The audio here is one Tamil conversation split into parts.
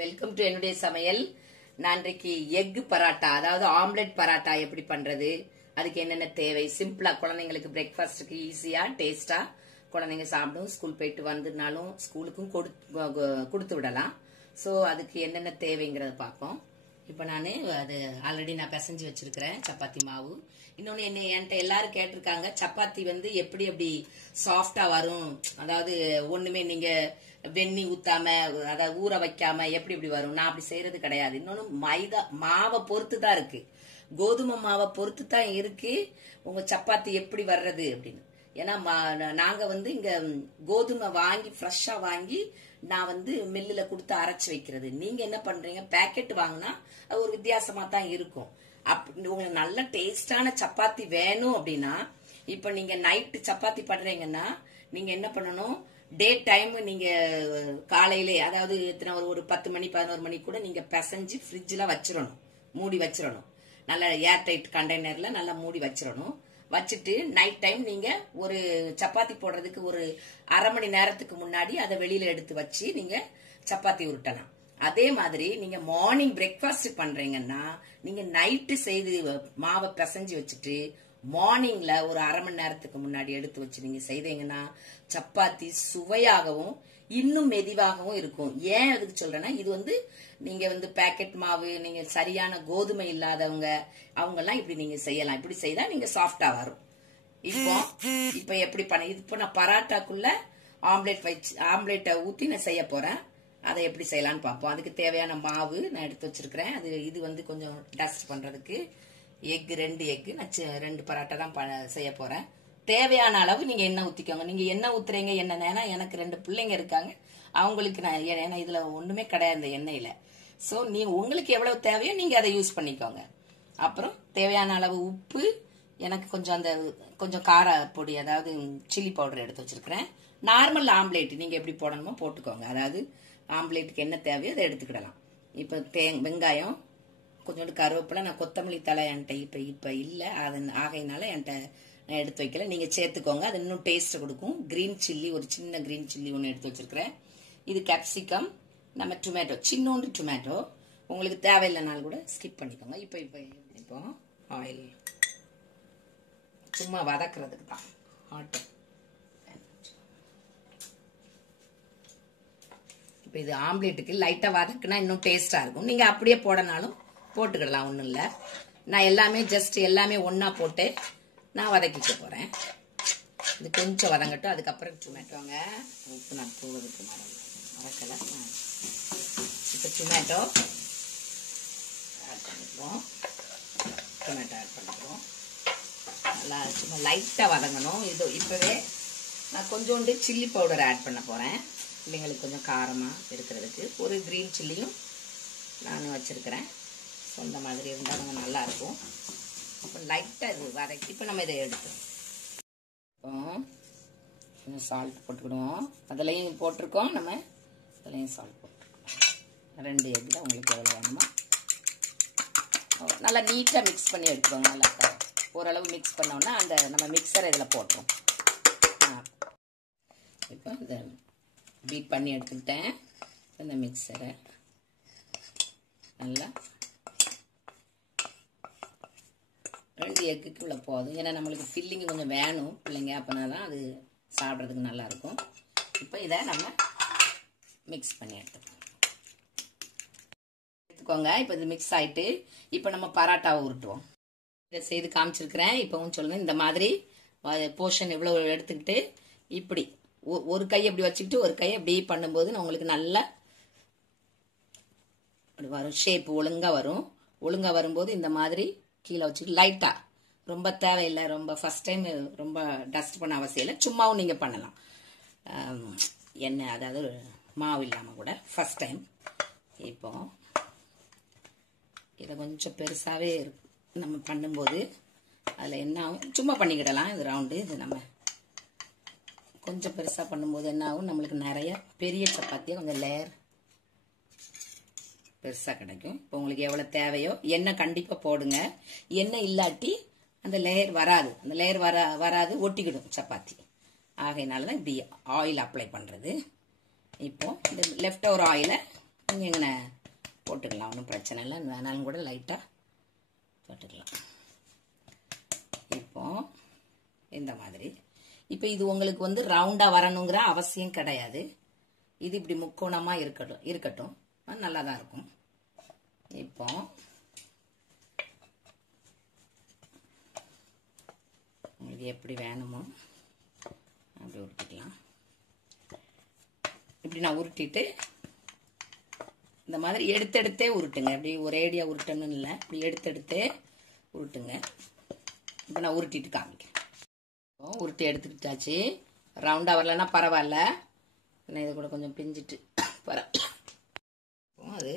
வெல்கம் டு என்னுடைய சமையல். நான் இன்றைக்கு எக் பராட்டா அதாவது ஆம்லெட் பராட்டா எப்படி பண்றது? அதுக்கு என்னென்ன தேவை? சிம்பிளா குழந்தைங்களுக்கு பிரேக்ஃபாஸ்ட்டுக்கு ஈஸியா டேஸ்டா குழந்தைங்க சாப்பிடும். ஸ்கூல் போயிட்டு வந்துனாலும் ஸ்கூலுக்கும் கொடுத்து கொடுத்து விடலாம். ஸோ அதுக்கு என்னென்ன தேவைங்கிறத பார்ப்போம். இப்போ நான் அது ஆல்ரெடி நான் பிசைஞ்சு வச்சிருக்கிறேன் சப்பாத்தி மாவு. இன்னொன்று என்ன என்கிட்ட எல்லாரும் கேட்டிருக்காங்க சப்பாத்தி வந்து எப்படி எப்படி சாஃப்டா வரும்? அதாவது ஒண்ணுமே நீங்க வெண்ணி ஊத்தாம அதாவது ஊற வைக்காம எப்படி இப்படி வரும்? நான் அப்படி செய்யறது கிடையாது. இன்னொன்று மைதா மாவை பொறுத்து தான் இருக்கு. கோதுமை மாவை பொறுத்து தான் இருக்கு. உங்க சப்பாத்தி எப்படி வர்றது அப்படின்னு. ஏன்னா மா- நாங்க வந்து இங்க கோதுமை வாங்கி ஃப்ரெஷ்ஷா வாங்கி நான் வந்து மில்லில் கொடுத்து அரைச்சி வைக்கிறது. நீங்கள் என்ன பண்ணுறீங்க பேக்கெட் வாங்கினா அது ஒரு வித்தியாசமாக தான் இருக்கும். அப் உங்களுக்கு நல்ல டேஸ்டான சப்பாத்தி வேணும் அப்படின்னா இப்போ நீங்கள் நைட்டு சப்பாத்தி பண்ணுறீங்கன்னா நீங்கள் என்ன பண்ணணும்? டே டைம் நீங்கள் காலையிலே அதாவது எத்தனை ஒரு ஒரு பத்து மணி பதினோரு மணி கூட நீங்கள் பிசைஞ்சு ஃப்ரிட்ஜில் வச்சிடணும் மூடி வச்சிடணும் நல்ல ஏர் டைட் கண்டெய்னரில் நல்லா மூடி வச்சிடணும் வச்சுட்டு நைட் டைம் நீங்க ஒரு சப்பாத்தி போடுறதுக்கு ஒரு அரை மணி நேரத்துக்கு முன்னாடி அதை வெளியில எடுத்து வச்சு நீங்க சப்பாத்தி உருட்டலாம். அதே மாதிரி நீங்க மார்னிங் பிரேக்ஃபாஸ்ட் பண்றீங்கன்னா நீங்க நைட்டு செய்து மாவை பிசைஞ்சு வச்சுட்டு மார்னிங்ல ஒரு அரை மணி நேரத்துக்கு முன்னாடி எடுத்து வச்சு நீங்க செய்தீங்கன்னா சப்பாத்தி சுவையாகவும் இன்னும் மெதிவாகவும் இருக்கும். ஏன் அதுக்கு சொல்றேன்னா இது வந்து நீங்க வந்து பேக்கெட் மாவு நீங்க சரியான கோதுமை இல்லாதவங்க அவங்க எல்லாம் இப்படி நீங்க செய்யலாம். இப்படி செய்தா நீங்க சாஃப்டா வரும். இப்போ இப்போ எப்படி பண்ண இப்போ நான் பராட்டாக்குள்ள ஆம்லெட் வச்சு ஆம்லெட்டை ஊத்தி நான் செய்ய போறேன். அதை எப்படி செய்யலாம்னு பார்ப்போம். அதுக்கு தேவையான மாவு நான் எடுத்து வச்சிருக்கிறேன். அது இது வந்து கொஞ்சம் டஸ்ட் பண்றதுக்கு எக் ரெண்டு எக் நான் ரெண்டு பரோட்டா தான் ப- செய்ய போறேன். தேவையான அளவு நீங்க எண்ணெய் ஊத்திக்கோங்க. நீங்க எண்ணெய் ஊத்துறீங்க என்ன ஏன்னா எனக்கு ரெண்டு பிள்ளைங்க இருக்காங்க. அவங்களுக்கு நான் ஏன்னா இதுல ஒண்ணுமே கிடையாது இந்த எண்ணெயில. சோ நீ உங்களுக்கு எவ்வளவு தேவையோ நீங்க அதை யூஸ் பண்ணிக்கோங்க. அப்புறம் தேவையான அளவு உப்பு. எனக்கு கொஞ்சம் அந்த கொஞ்சம் கார பொடி அதாவது சில்லி பவுடர் எடுத்து வச்சிருக்கிறேன். நார்மல் ஆம்லேட் நீங்க எப்படி போடணுமோ போட்டுக்கோங்க. அதாவது ஆம்லேட்டுக்கு என்ன தேவையோ அதை எடுத்துக்கிடலாம். இப்போ தே வெங்காயம் கொஞ்சோண்டு கருவேப்பிலை நான் கொத்தமல்லி தலை என்கிட்ட இப்போ இப்போ இல்லை. அது ஆகையினால என்கிட்ட நான் எடுத்து வைக்கல. நீங்கள் சேர்த்துக்கோங்க. அது இன்னும் டேஸ்ட் கொடுக்கும். கிரீன் சில்லி ஒரு சின்ன கிரீன் சில்லி ஒன்று எடுத்து வச்சிருக்கிறேன். இது கேப்சிகம் நம்ம டொமேட்டோ சின்னோண்டு டொமேட்டோ உங்களுக்கு தேவையில்லைனாலும் கூட ஸ்கிப் பண்ணிக்கோங்க. இப்போ இப்போ இப்போ ஆயில் சும்மா வதக்குறதுக்கு தான். ஆட்டோ இப்போ இது ஆம்லேட்டுக்கு லைட்டாக வதக்குனா இன்னும் டேஸ்ட்டாக இருக்கும். நீங்கள் அப்படியே போடனாலும் போட்டுக்கிடலாம் ஒன்றும் இல்லை. நான் எல்லாமே ஜஸ்ட் எல்லாமே ஒன்றா போட்டு நான் வதக்கிக்க போகிறேன் இது கொஞ்சம் வதங்கட்டும் அதுக்கப்புறம் டொமேட்டோங்க. உப்பு நான் போவதுக்கு மரம் மறக்கலை. இப்போ டொமேட்டோ ஆட் பண்ணிக்குவோம். டொமேட்டோ ஆட் பண்ணிக்குவோம். நல்லா சும்மா லைட்டாக வதங்கணும். இது இப்போவே நான் கொஞ்சோண்டு சில்லி பவுடர் ஆட் பண்ண போகிறேன் பிள்ளைங்களுக்கு கொஞ்சம் காரமாக இருக்கிறதுக்கு. ஒரு க்ரீன் சில்லியும் நான் வச்சுருக்கிறேன். ஸோ இந்த மாதிரி இருந்தால் கொஞ்சம் நல்லாயிருக்கும் இப்போ லைட்டாக இது வதக்கி இப்போ நம்ம இதை எடுத்துக்கோம் கொஞ்சம் சால்ட் போட்டுக்கிடுவோம். அதுலேயும் போட்டிருக்கோம். நம்ம அதுலேயும் சால்ட் போட்டுருக்கோம் ரெண்டு எக்கில் உங்களுக்கு எவ்வளோ வேணுமோ. நல்லா நீட்டாக மிக்ஸ் பண்ணி எடுத்துக்கோங்க. நல்லா ஓரளவு மிக்ஸ் பண்ணோன்னா அந்த நம்ம மிக்சரை இதில் போட்டுரும். இப்போ இந்த பீட் பண்ணி எடுத்துக்கிட்டேன். இந்த மிக்சரை நல்லா ரெண்டு எக்குக்கு உள்ள போதும். ஏன்னா நம்மளுக்கு ஃபில்லிங் கொஞ்சம் வேணும் பிள்ளைங்க. அப்போனா தான் அது சாப்பிட்றதுக்கு நல்லாயிருக்கும் இப்போ இதை நம்ம மிக்ஸ் பண்ணி எடுத்துக்கோங்க எடுத்துக்கோங்க. இப்போ இது மிக்ஸ் ஆகிட்டு இப்போ நம்ம பராட்டாவை உருட்டுவோம். இதை செய்து காமிச்சிருக்கிறேன். இப்போவும் சொல்லுங்கள் இந்த மாதிரி போர்ஷன் இவ்வளோ எடுத்துக்கிட்டு இப்படி. ஒ- ஒரு கை அப்படி வச்சுக்கிட்டு ஒரு கை அப்படி பண்ணும்போது நான் உங்களுக்கு நல்லா வரும். ஷேப் ஒழுங்காக வரும். ஒழுங்கா வரும்போது இந்த மாதிரி கீழே வச்சுட்டு லைட்டா ரொம்ப தேவையில்லை ரொம்ப ஃபர்ஸ்ட் டைம் ரொம்ப டஸ்ட் பண்ண அவசியம் இல்லை. சும்மாவும் நீங்கள் பண்ணலாம். எண்ணெய் அதாவது மாவு இல்லாமல் கூட ஃபர்ஸ்ட் டைம் இப்போ இதை கொஞ்சம் பெருசாகவே நம்ம பண்ணும்போது அதில் என்ன ஆகும்? சும்மா பண்ணிக்கிடலாம். இது ரவுண்டு இது நம்ம கொஞ்சம் பெருசாக பண்ணும்போது என்ன ஆகும்? நம்மளுக்கு நிறைய பெரிய சப்பாத்தியை கொஞ்சம் லேயர் பெருசாக கிடைக்கும். இப்போ உங்களுக்கு எவ்வளோ தேவையோ எண்ணெய் கண்டிப்பாக போடுங்க. எண்ணெய் இல்லாட்டி அந்த லேயர் வராது. அந்த லேயர் வர வராது ஒட்டிக்கிடும் சப்பாத்தி. ஆகையினால தான் இப்படி ஆயில் அப்ளை பண்ணுறது இப்போ இந்த லெஃப்ட் ஓவர் ஆயிலை நீங்கள் எங்கண்ணே போட்டுக்கலாம். ஒன்றும் பிரச்சனை இல்லை. வேணாலும் கூட லைட்டாக போட்டுக்கலாம். இப்போ இந்த மாதிரி. இப்போ இது உங்களுக்கு வந்து ரவுண்டாக வரணுங்கிற அவசியம் கிடையாது. இது இப்படி முக்கோணமாக இருக்கட்டும் இருக்கட்டும். நல்லா தான் இருக்கும். இப்போ உங்களுக்கு எப்படி வேணுமோ அப்படி உருட்டிக்கலாம். இப்படி நான் உருட்டிட்டு இந்த மாதிரி எடுத்தெடுத்தே உருட்டுங்க. அப்படி ஒரேடியாக உருட்டணும்னு இல்லை. இப்படி எடுத்தெடுத்தே உருட்டுங்க. இப்போ நான் உருட்டிட்டு காமிக்கிறேன். உருட்டி எடுத்துக்கிட்டாச்சு. ரவுண்டாக வரலன்னா பரவாயில்ல. நான் இதை கூட கொஞ்சம் பிஞ்சிட்டு பரவாயில்ல அது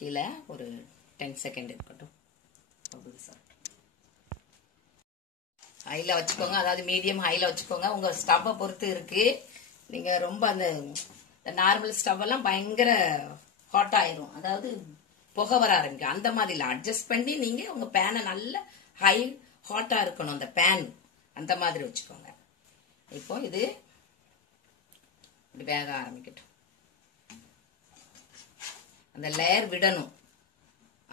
கீழே ஒரு டென் செகண்ட் இருக்கட்டும். அப்படி சார் ஹையில் வச்சுக்கோங்க. அதாவது மீடியம் ஹையில் வச்சுக்கோங்க. உங்கள் ஸ்டவ்வை பொறுத்து இருக்கு. நீங்கள் ரொம்ப அந்த நார்மல் ஸ்டவ் எல்லாம் பயங்கர ஹாட் ஆயிரும். அதாவது புகை வர ஆரம்பிக்கும். அந்த மாதிரி இல்லை. அட்ஜஸ்ட் பண்ணி நீங்கள் உங்கள் பேனை நல்ல ஹை ஹாட்டாக இருக்கணும். அந்த பேன் அந்த மாதிரி வச்சுக்கோங்க. இப்போ இது இப்படி வேக ஆரம்பிக்கட்டும். அந்த லேயர் விடணும்.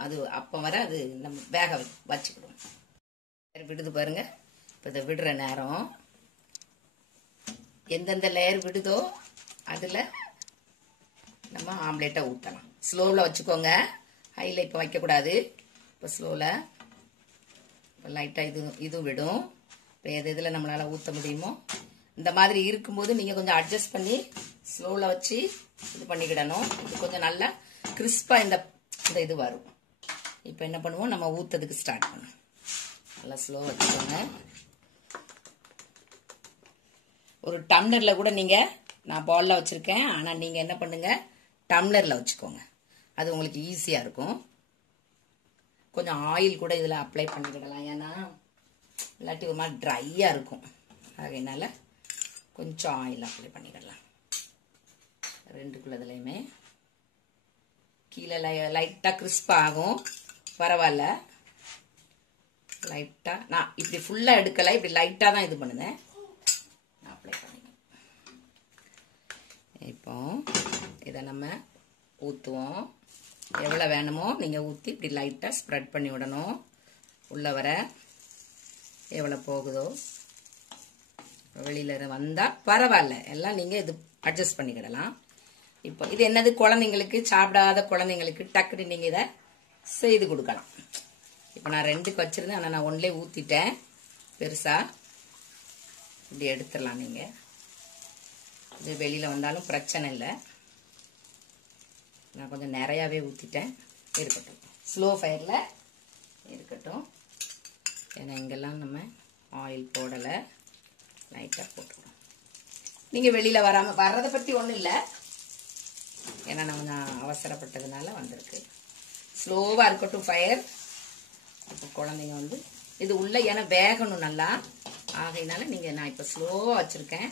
அது அப்போ வர அது நம்ம வேக வச்சுக்கிடும் லேயர் விடுது பாருங்க. இப்போ இதை விடுற நேரம். எந்தெந்த லேயர் விடுதோ அதில் நம்ம ஆம்லேட்டை ஊற்றலாம் ஸ்லோவில் வச்சுக்கோங்க. ஹையில் இப்போ வைக்கக்கூடாது. இப்போ ஸ்லோவில் இப்போ லைட்டாக இது இதுவும் விடும். இப்போ எது இதில் நம்மளால் ஊற்ற முடியுமோ இந்த மாதிரி இருக்கும்போது நீங்கள் கொஞ்சம் அட்ஜஸ்ட் பண்ணி ஸ்லோவில் வச்சு இது பண்ணிக்கிடணும். இது கொஞ்சம் நல்லா கிறிஸ்பாக இந்த இந்த இது வரும். இப்போ என்ன பண்ணுவோம்? நம்ம ஊற்றதுக்கு ஸ்டார்ட் பண்ணுவோம் நல்லா ஸ்லோ வச்சுக்கோங்க. ஒரு டம்ளரில் கூட நீங்கள் நான் பாலில் வச்சுருக்கேன். ஆனால் நீங்கள் என்ன பண்ணுங்கள் டம்ளரில் வச்சுக்கோங்க. அது உங்களுக்கு ஈஸியாக இருக்கும். கொஞ்சம் ஆயில் கூட இதில் அப்ளை பண்ணிக்கிடலாம். ஏன்னா இல்லாட்டி ஒரு மாதிரி ட்ரையாக இருக்கும். அதனால் கொஞ்சம் ஆயில் அப்ளை பண்ணிக்கிடலாம். ரெண்டுக்குள்ளதுலையுமே. கீழே லை லைட்டாக கிறிஸ்ப் ஆகும். பரவாயில்ல. லைட்டாக நான் இப்படி ஃபுல்லாக எடுக்கலை இப்படி லைட்டாக தான் இது பண்ணுனேன். நான் அப்ளை பண்ணிக்கிறேன் இப்போ இதை நம்ம ஊற்றுவோம் எவ்வளோ வேணுமோ நீங்கள் ஊற்றி இப்படி லைட்டாக ஸ்ப்ரெட் பண்ணி விடணும். உள்ள வர எவ்வளோ போகுதோ. வெளியில் வந்தால் பரவாயில்ல. எல்லாம் நீங்கள் இது அட்ஜஸ்ட் பண்ணிக்கிடலாம். இப்போ இது என்னது குழந்தைங்களுக்கு சாப்பிடாத குழந்தைங்களுக்கு டக்குன்னு நீங்கள் இதை செய்து கொடுக்கலாம். இப்போ நான் ரெண்டுக்கு வச்சுருந்தேன் ஆனால் நான் ஒன்லே ஊற்றிட்டேன் பெருசாக இப்படி எடுத்துடலாம் நீங்கள் இது வெளியில் வந்தாலும் பிரச்சனை இல்லை. நான் கொஞ்சம் நிறையாவே ஊற்றிட்டேன் இருக்கட்டும். ஸ்லோ ஃபயரில் இருக்கட்டும். ஏன்னா இங்கெல்லாம் நம்ம ஆயில் போடலை. லைட்டாக போட்டுக்கணும். நீங்கள் வெளியில் வராமல் வர்றதை பற்றி ஒன்றும் இல்லை. ஏன்னா நம்ம நான் அவசரப்பட்டதுனால வந்திருக்கு. ஸ்லோவாக இருக்கட்டும் ஃபயர் இப்போ குழந்தைங்க வந்து இது உள்ள ஏன்னா வேகணும் நல்லா. ஆகையினால நீங்கள் நான் இப்போ ஸ்லோவாக வச்சுருக்கேன்.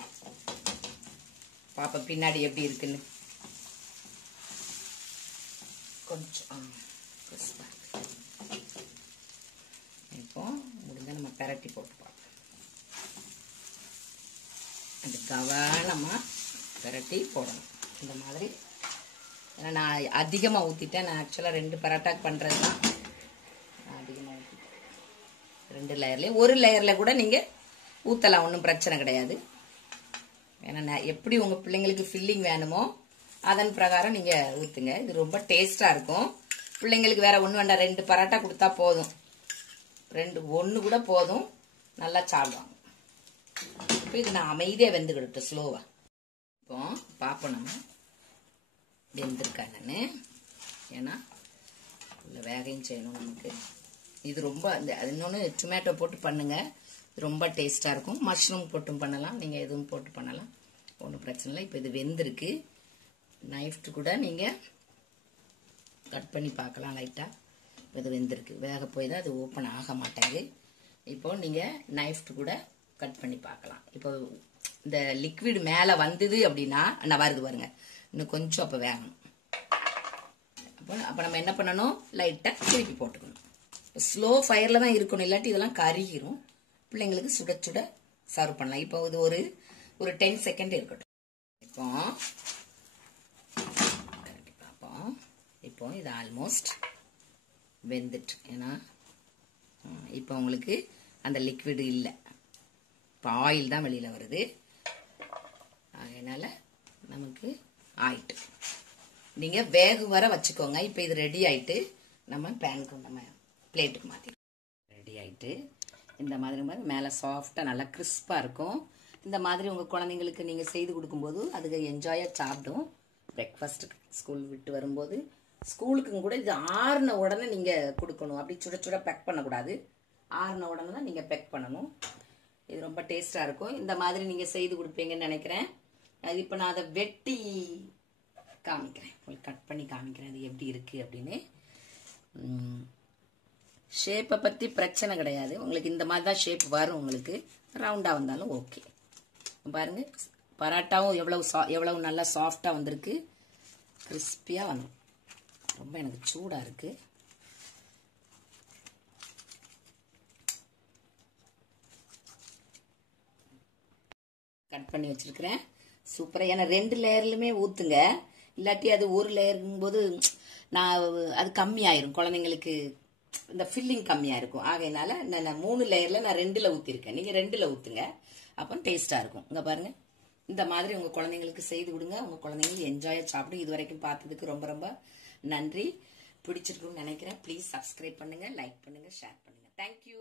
பாப்பா பின்னாடி எப்படி இருக்குன்னு. கொஞ்சம் இப்போ முடிஞ்ச நம்ம பெரட்டி போட்டு பார்ப்போம். அது கவனமாக பெரட்டி போடணும். இந்த மாதிரி ஏன்னா நான் அதிகமாக ஊற்றிட்டேன் நான் ஆக்சுவலாக ரெண்டு பரோட்டாக்கு பண்ணுறது தான் நான் அதிகமாக ஊற்றிட்டேன் ரெண்டு லேயர்லேயும் ஒரு லேயரில் கூட நீங்கள் ஊற்றலாம் ஒன்றும் பிரச்சனை கிடையாது. ஏன்னா நான் எப்படி உங்கள் பிள்ளைங்களுக்கு ஃபில்லிங் வேணுமோ அதன் பிரகாரம் நீங்கள் ஊற்றுங்க இது ரொம்ப டேஸ்ட்டாக இருக்கும். பிள்ளைங்களுக்கு வேறு ஒன்று வேண்டாம். ரெண்டு பரோட்டா கொடுத்தா போதும். ரெண்டு ஒன்று கூட போதும். நல்லா சாப்பிடுவாங்க. இப்போ இது நான் அமைதியாக வெந்துக்கிடட்டும் ஸ்லோவாக இப்போ பார்ப்போம் நம்ம. வெந்திருக்காங்கன்னு ஏன்னா உள்ள வேகையும் செய்யணும் நமக்கு. இது ரொம்ப அந்த அது இன்னொன்று டொமேட்டோ போட்டு பண்ணுங்க. இது ரொம்ப டேஸ்ட்டாக இருக்கும். மஷ்ரூம் போட்டும் பண்ணலாம். நீங்கள் எதுவும் போட்டு பண்ணலாம். ஒன்றும் பிரச்சனை இல்லை. இப்போ இது வெந்திருக்கு. நைஃப்ட்டு கூட நீங்கள் கட் பண்ணி பார்க்கலாம் லைட்டாக இது வெந்திருக்கு. வேக போய் தான் அது ஓப்பன் ஆக மாட்டேங்குது. இப்போ நீங்கள் நைஃப்ட்டு கூட கட் பண்ணி பார்க்கலாம். இப்போ இந்த லிக்விட் மேலே வந்தது அப்படின்னா நான் வருது பாருங்கள் இன்னும் கொஞ்சம் அப்போ வேகணும். அப்போ அப்போ நம்ம என்ன பண்ணணும்? லைட்டாக திருப்பி போட்டுக்கணும். ஸ்லோ ஃபயரில் தான் இருக்கணும். இல்லாட்டி இதெல்லாம் கருகிரும். பிள்ளைங்களுக்கு சுட சுட சர்வ் பண்ணலாம். இப்போ இது ஒரு ஒரு டென் செகண்ட் இருக்கட்டும். இப்போ பார்ப்போம் இப்போ இது ஆல்மோஸ்ட் வெந்துட்டு ஏன்னா இப்போ உங்களுக்கு அந்த லிக்விடு இல்லை. இப்போ ஆயில் தான் வெளியில் வருது. அதனால் நமக்கு ஆயிட்டு. நீங்கள் வேக வர வச்சுக்கோங்க. இப்போ இது ரெடி ஆயிட்டு நம்ம பேனுக்கு நம்ம பிளேட்டுக்கு மாற்றி ரெடி ஆயிட்டு இந்த மாதிரி மாதிரி மேலே சாஃப்டாக நல்லா கிறிஸ்பாக இருக்கும். இந்த மாதிரி உங்கள் குழந்தைங்களுக்கு நீங்கள் செய்து கொடுக்கும்போது அதுக்கு என்ஜாயாக சாப்பிடும். பிரேக்ஃபாஸ்ட்டுக்கு ஸ்கூல் விட்டு வரும்போது ஸ்கூலுக்கும் கூட இது ஆறுன உடனே நீங்கள் கொடுக்கணும். அப்படி சுட சுட பேக் பண்ணக்கூடாது. ஆறுன உடனே தான் நீங்கள் பேக் பண்ணணும். இது ரொம்ப டேஸ்ட்டாக இருக்கும். இந்த மாதிரி நீங்கள் செய்து கொடுப்பீங்கன்னு நினைக்கிறேன். அது இப்போ நான் அதை வெட்டி காமிக்கிறேன். உங்களுக்கு கட் பண்ணி காமிக்கிறேன். அது எப்படி இருக்குது அப்படின்னு. ஷேப்பை பற்றி பிரச்சனை கிடையாது. உங்களுக்கு இந்த மாதிரி தான் ஷேப் வரும் உங்களுக்கு. ரவுண்டாக வந்தாலும் ஓகே பாருங்கள் பரோட்டாவும் எவ்வளவு சா எவ்வளவு நல்லா சாஃப்டாக வந்திருக்கு. கிறிஸ்பியாக வந்துடும் ரொம்ப எனக்கு சூடாக இருக்குது கட் பண்ணி வச்சிருக்கிறேன். சூப்பராக ஏன்னா ரெண்டு லேயர்லுமே ஊற்றுங்க இல்லாட்டி அது ஒரு லேயருங்கும் போது நான் அது கம்மியாயிரும். குழந்தைங்களுக்கு இந்த ஃபில்லிங் கம்மியாக இருக்கும் ஆகையினால நான் மூணு லேயரில் நான் ரெண்டில் ஊற்றிருக்கேன் நீங்கள் ரெண்டில் ஊற்றுங்க அப்போ டேஸ்ட்டாக இருக்கும். இங்கே பாருங்க. இந்த மாதிரி உங்கள் குழந்தைங்களுக்கு செய்து கொடுங்க. உங்கள் குழந்தைங்களுக்கு என்ஜாயாக சாப்பிடும். இது வரைக்கும் பார்த்ததுக்கு ரொம்ப ரொம்ப நன்றி. பிடிச்சிருக்குன்னு நினைக்கிறேன். ப்ளீஸ் சப்ஸ்கிரைப் பண்ணுங்கள் லைக் பண்ணுங்கள் ஷேர் பண்ணுங்கள் தேங்க்யூ